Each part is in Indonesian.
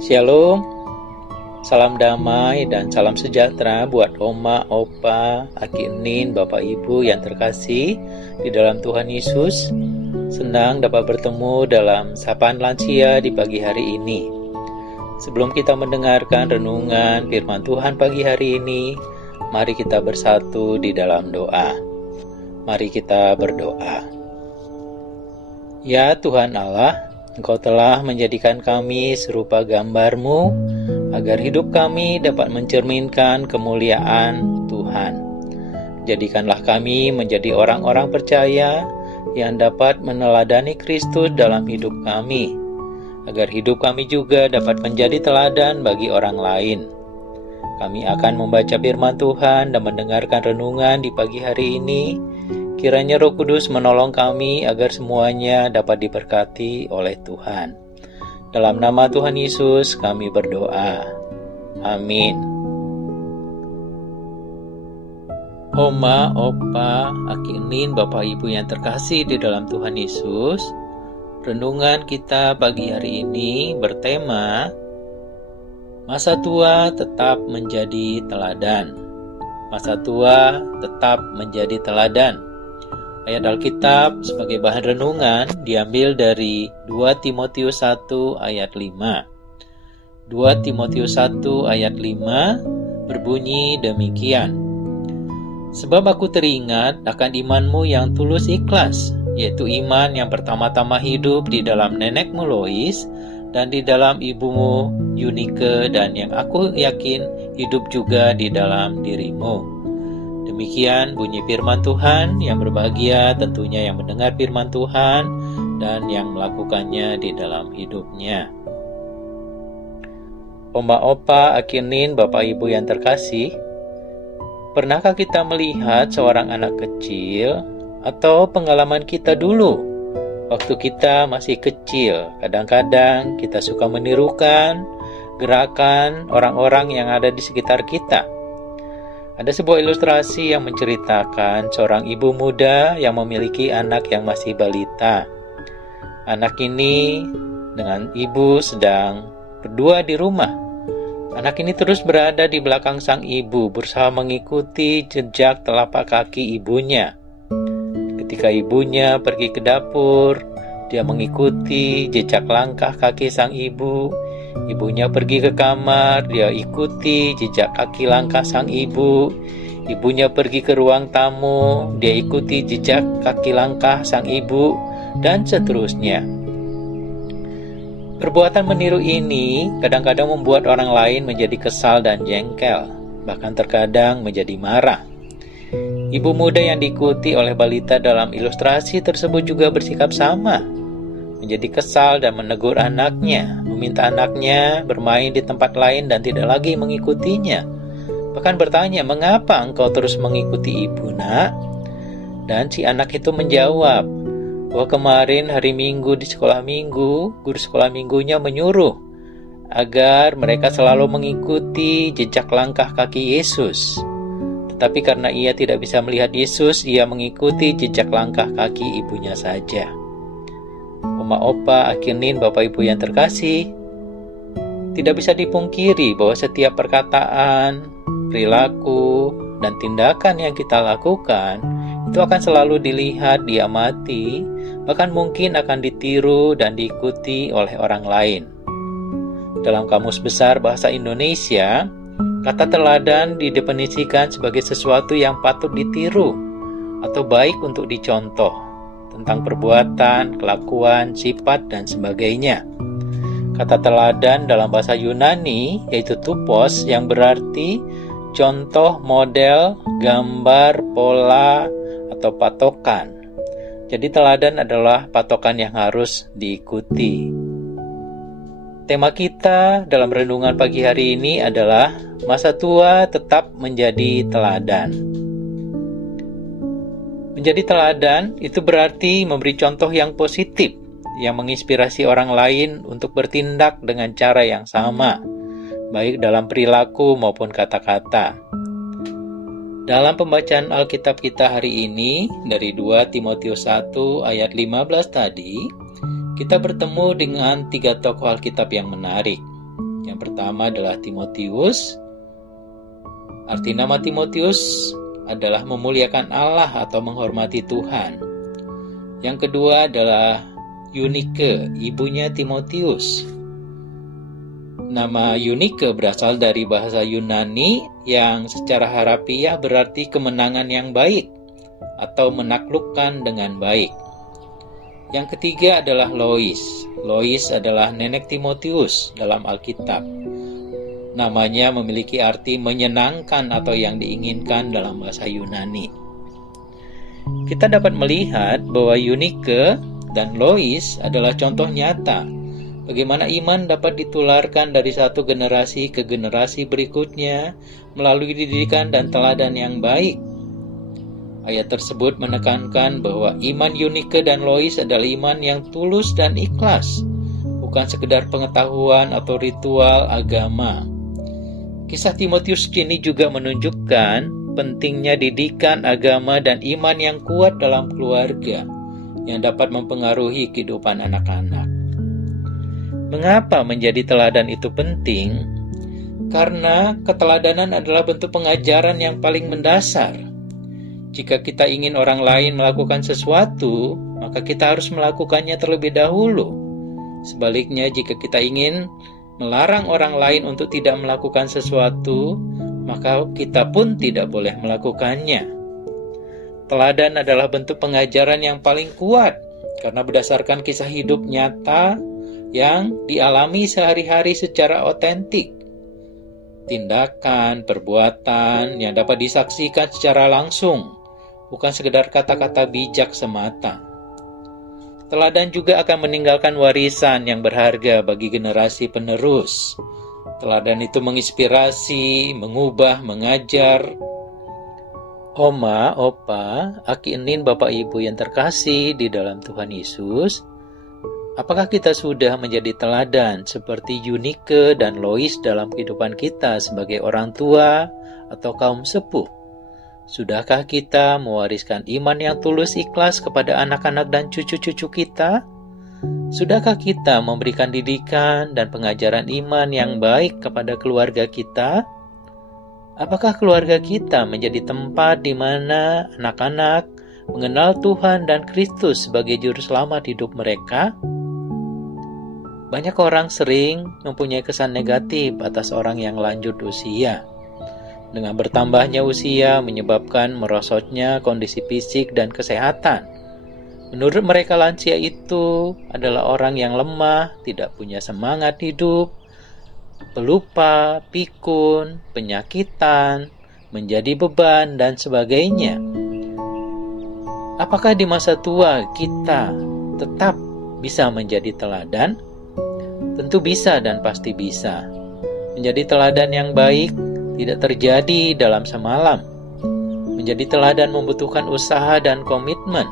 Shalom, salam damai dan salam sejahtera buat Oma, Opa, Aki Enin, Bapak Ibu yang terkasih di dalam Tuhan Yesus. Senang dapat bertemu dalam Sapaan Lansia di pagi hari ini. Sebelum kita mendengarkan renungan firman Tuhan pagi hari ini, mari kita bersatu di dalam doa. Mari kita berdoa. Ya Tuhan Allah, Engkau telah menjadikan kami serupa gambar-Mu, agar hidup kami dapat mencerminkan kemuliaan Tuhan. Jadikanlah kami menjadi orang-orang percaya yang dapat meneladani Kristus dalam hidup kami, agar hidup kami juga dapat menjadi teladan bagi orang lain. Kami akan membaca firman Tuhan dan mendengarkan renungan di pagi hari ini. Kiranya Roh Kudus menolong kami agar semuanya dapat diberkati oleh Tuhan. Dalam nama Tuhan Yesus kami berdoa. Amin. Oma, Opa, Aki Enin, Bapak Ibu yang terkasih di dalam Tuhan Yesus, renungan kita pagi hari ini bertema Masa tua tetap menjadi teladan. Masa tua tetap menjadi teladan. Ayat Alkitab sebagai bahan renungan diambil dari 2 Timotius 1 ayat 5. 2 Timotius 1 ayat 5 berbunyi demikian. Sebab aku teringat akan imanmu yang tulus ikhlas, yaitu iman yang pertama-tama hidup di dalam nenekmu Lois dan di dalam ibumu Yunike, dan yang aku yakin hidup juga di dalam dirimu. Demikian bunyi firman Tuhan. Yang berbahagia tentunya yang mendengar firman Tuhan dan yang melakukannya di dalam hidupnya. Oma, Opa, Aki Enin, Bapak Ibu yang terkasih, pernahkah kita melihat seorang anak kecil atau pengalaman kita dulu waktu kita masih kecil? Kadang-kadang kita suka menirukan gerakan orang-orang yang ada di sekitar kita. Ada sebuah ilustrasi yang menceritakan seorang ibu muda yang memiliki anak yang masih balita. Anak ini dengan ibu sedang berdua di rumah. Anak ini terus berada di belakang sang ibu, berusaha mengikuti jejak telapak kaki ibunya. Ketika ibunya pergi ke dapur, dia mengikuti jejak langkah kaki sang ibu. Ibunya pergi ke kamar, dia ikuti jejak kaki langkah sang ibu. Ibunya pergi ke ruang tamu, dia ikuti jejak kaki langkah sang ibu, dan seterusnya. Perbuatan meniru ini kadang-kadang membuat orang lain menjadi kesal dan jengkel, bahkan terkadang menjadi marah. Ibu muda yang diikuti oleh balita dalam ilustrasi tersebut juga bersikap sama, menjadi kesal dan menegur anaknya, meminta anaknya bermain di tempat lain dan tidak lagi mengikutinya. Bahkan bertanya, "Mengapa engkau terus mengikuti ibu, nak?" Dan si anak itu menjawab bahwa kemarin hari Minggu di sekolah minggu, guru sekolah minggunya menyuruh agar mereka selalu mengikuti jejak langkah kaki Yesus. Tetapi karena ia tidak bisa melihat Yesus, ia mengikuti jejak langkah kaki ibunya saja. Oma, Opa, Aki Enin, Bapak Ibu yang terkasih, tidak bisa dipungkiri bahwa setiap perkataan, perilaku, dan tindakan yang kita lakukan itu akan selalu dilihat, diamati, bahkan mungkin akan ditiru dan diikuti oleh orang lain. Dalam Kamus Besar Bahasa Indonesia, kata teladan didefinisikan sebagai sesuatu yang patut ditiru atau baik untuk dicontoh, tentang perbuatan, kelakuan, sifat, dan sebagainya. Kata teladan dalam bahasa Yunani yaitu tupos, yang berarti contoh, model, gambar, pola, atau patokan. Jadi teladan adalah patokan yang harus diikuti. Tema kita dalam renungan pagi hari ini adalah masa tua tetap menjadi teladan. Menjadi teladan itu berarti memberi contoh yang positif, yang menginspirasi orang lain untuk bertindak dengan cara yang sama, baik dalam perilaku maupun kata-kata. Dalam pembacaan Alkitab kita hari ini, dari 2 Timotius 1 ayat 15 tadi, kita bertemu dengan 3 tokoh Alkitab yang menarik. Yang pertama adalah Timotius. Arti nama Timotius adalah memuliakan Allah atau menghormati Tuhan. Yang kedua adalah Eunike, ibunya Timotius. Nama Eunike berasal dari bahasa Yunani yang secara harafiah berarti kemenangan yang baik atau menaklukkan dengan baik. Yang ketiga adalah Lois. Lois adalah nenek Timotius dalam Alkitab. Namanya memiliki arti menyenangkan atau yang diinginkan dalam bahasa Yunani. Kita dapat melihat bahwa Eunike dan Lois adalah contoh nyata bagaimana iman dapat ditularkan dari satu generasi ke generasi berikutnya melalui didikan dan teladan yang baik. Ayat tersebut menekankan bahwa iman Eunike dan Lois adalah iman yang tulus dan ikhlas, bukan sekedar pengetahuan atau ritual agama. Kisah Timotius ini juga menunjukkan pentingnya didikan agama dan iman yang kuat dalam keluarga yang dapat mempengaruhi kehidupan anak-anak. Mengapa menjadi teladan itu penting? Karena keteladanan adalah bentuk pengajaran yang paling mendasar. Jika kita ingin orang lain melakukan sesuatu, maka kita harus melakukannya terlebih dahulu. Sebaliknya, jika kita ingin melarang orang lain untuk tidak melakukan sesuatu, maka kita pun tidak boleh melakukannya. Teladan adalah bentuk pengajaran yang paling kuat karena berdasarkan kisah hidup nyata yang dialami sehari-hari secara otentik. Tindakan, perbuatan yang dapat disaksikan secara langsung, bukan sekedar kata-kata bijak semata. Teladan juga akan meninggalkan warisan yang berharga bagi generasi penerus. Teladan itu menginspirasi, mengubah, mengajar. Oma, Opa, Aki Enin, Bapak Ibu yang terkasih di dalam Tuhan Yesus, apakah kita sudah menjadi teladan seperti Eunike dan Lois dalam kehidupan kita sebagai orang tua atau kaum sepuh? Sudahkah kita mewariskan iman yang tulus ikhlas kepada anak-anak dan cucu-cucu kita? Sudahkah kita memberikan didikan dan pengajaran iman yang baik kepada keluarga kita? Apakah keluarga kita menjadi tempat di mana anak-anak mengenal Tuhan dan Kristus sebagai juru selamat hidup mereka? Banyak orang sering mempunyai kesan negatif atas orang yang lanjut usia. Dengan bertambahnya usia menyebabkan merosotnya kondisi fisik dan kesehatan. Menurut mereka lansia itu adalah orang yang lemah, tidak punya semangat hidup, pelupa, pikun, penyakitan, menjadi beban, dan sebagainya. Apakah di masa tua kita tetap bisa menjadi teladan? Tentu bisa dan pasti bisa. Menjadi teladan yang baik tidak terjadi dalam semalam. Menjadi teladan membutuhkan usaha dan komitmen.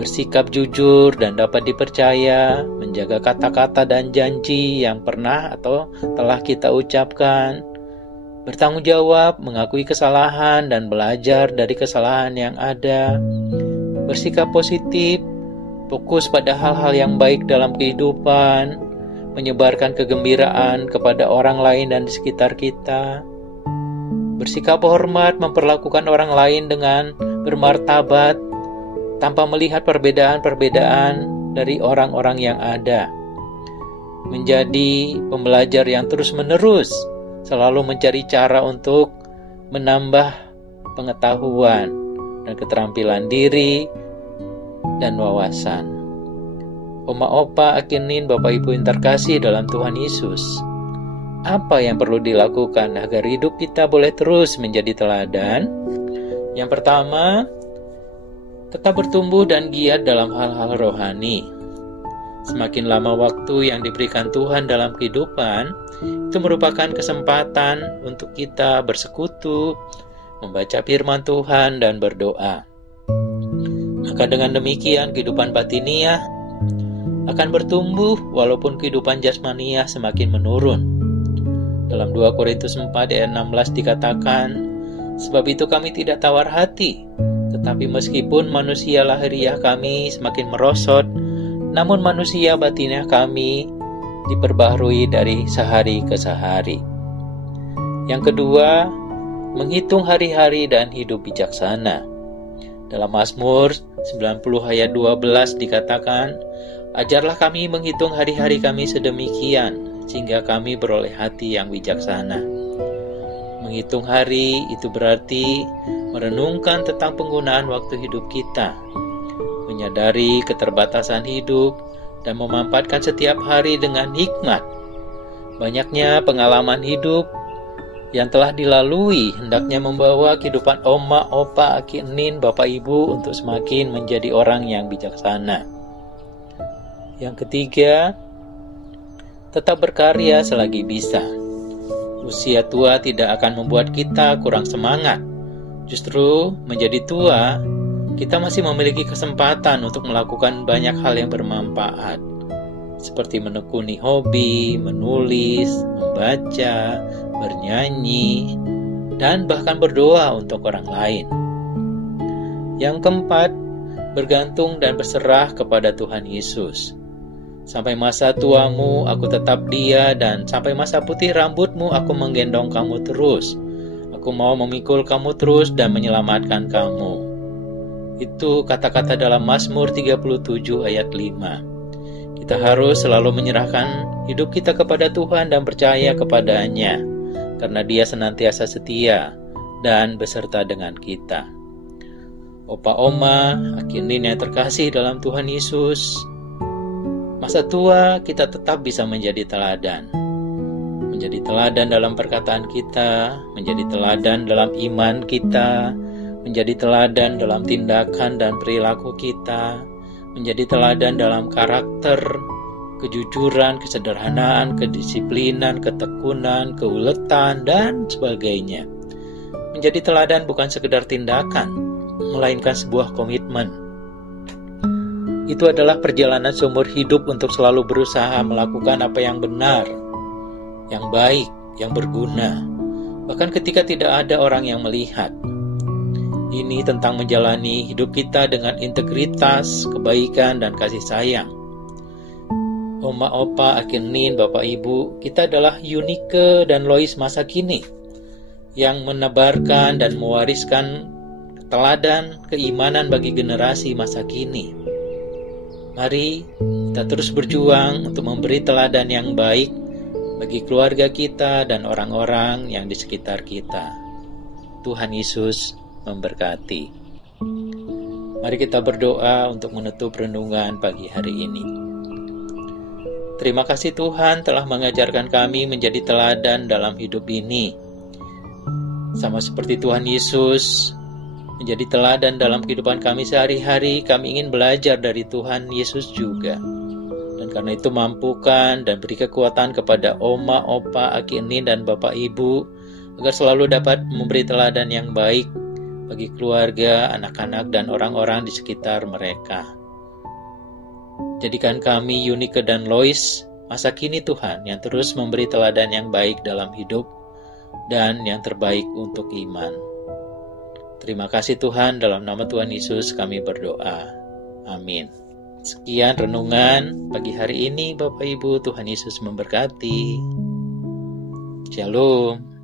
Bersikap jujur dan dapat dipercaya, menjaga kata-kata dan janji yang pernah atau telah kita ucapkan, bertanggung jawab, mengakui kesalahan dan belajar dari kesalahan yang ada, bersikap positif, fokus pada hal-hal yang baik dalam kehidupan, menyebarkan kegembiraan kepada orang lain dan di sekitar kita, bersikap hormat, memperlakukan orang lain dengan bermartabat, tanpa melihat perbedaan-perbedaan dari orang-orang yang ada. Menjadi pembelajar yang terus-menerus, selalu mencari cara untuk menambah pengetahuan dan keterampilan diri dan wawasan. Oma, Opa, Aki Enin, Bapak Ibu yang terkasih dalam Tuhan Yesus, apa yang perlu dilakukan agar hidup kita boleh terus menjadi teladan? Yang pertama, tetap bertumbuh dan giat dalam hal-hal rohani. Semakin lama waktu yang diberikan Tuhan dalam kehidupan, itu merupakan kesempatan untuk kita bersekutu, membaca firman Tuhan, dan berdoa. Maka dengan demikian kehidupan batiniah akan bertumbuh walaupun kehidupan jasmaniah semakin menurun. Dalam 2 Korintus 4 ayat 16 dikatakan, sebab itu kami tidak tawar hati, tetapi meskipun manusia lahiriah kami semakin merosot, namun manusia batiniah kami diperbaharui dari sehari ke sehari. Yang kedua, menghitung hari-hari dan hidup bijaksana. Dalam Mazmur 90 ayat 12 dikatakan, "Ajarlah kami menghitung hari-hari kami sedemikian, sehingga kami beroleh hati yang bijaksana." Menghitung hari itu berarti merenungkan tentang penggunaan waktu hidup kita, menyadari keterbatasan hidup, dan memanfaatkan setiap hari dengan hikmat. Banyaknya pengalaman hidup yang telah dilalui hendaknya membawa kehidupan oma, opa, aki, enin, bapak, ibu untuk semakin menjadi orang yang bijaksana. Yang ketiga, tetap berkarya selagi bisa. Usia tua tidak akan membuat kita kurang semangat. Justru menjadi tua, kita masih memiliki kesempatan untuk melakukan banyak hal yang bermanfaat, seperti menekuni hobi, menulis, membaca, bernyanyi, dan bahkan berdoa untuk orang lain. Yang keempat, bergantung dan berserah kepada Tuhan Yesus. Sampai masa tuamu aku tetap Dia, dan sampai masa putih rambutmu aku menggendong kamu terus. Aku mau memikul kamu terus dan menyelamatkan kamu. Itu kata-kata dalam Mazmur 37 ayat 5. Kita harus selalu menyerahkan hidup kita kepada Tuhan dan percaya kepada-Nya, karena Dia senantiasa setia dan beserta dengan kita. Opa, oma, aki, enin yang terkasih dalam Tuhan Yesus, masa tua kita tetap bisa menjadi teladan. Menjadi teladan dalam perkataan kita, menjadi teladan dalam iman kita, menjadi teladan dalam tindakan dan perilaku kita, menjadi teladan dalam karakter, kejujuran, kesederhanaan, kedisiplinan, ketekunan, keuletan, dan sebagainya. Menjadi teladan bukan sekedar tindakan, melainkan sebuah komitmen. Itu adalah perjalanan seumur hidup untuk selalu berusaha melakukan apa yang benar, yang baik, yang berguna, bahkan ketika tidak ada orang yang melihat. Ini tentang menjalani hidup kita dengan integritas, kebaikan, dan kasih sayang. Oma, opa, aki, enin, bapak, ibu, kita adalah Eunike dan Lois masa kini yang menebarkan dan mewariskan teladan keimanan bagi generasi masa kini. Mari kita terus berjuang untuk memberi teladan yang baik bagi keluarga kita dan orang-orang yang di sekitar kita. Tuhan Yesus memberkati. Mari kita berdoa untuk menutup renungan pagi hari ini. Terima kasih Tuhan telah mengajarkan kami menjadi teladan dalam hidup ini. Sama seperti Tuhan Yesus menjadi teladan dalam kehidupan kami sehari-hari, kami ingin belajar dari Tuhan Yesus juga. Dan karena itu mampukan dan beri kekuatan kepada oma, opa, aki, enin, dan bapak, ibu, agar selalu dapat memberi teladan yang baik bagi keluarga, anak-anak, dan orang-orang di sekitar mereka. Jadikan kami Eunike dan Lois masa kini Tuhan, yang terus memberi teladan yang baik dalam hidup dan yang terbaik untuk iman. Terima kasih Tuhan, dalam nama Tuhan Yesus kami berdoa. Amin. Sekian renungan pagi hari ini Bapak Ibu, Tuhan Yesus memberkati. Shalom.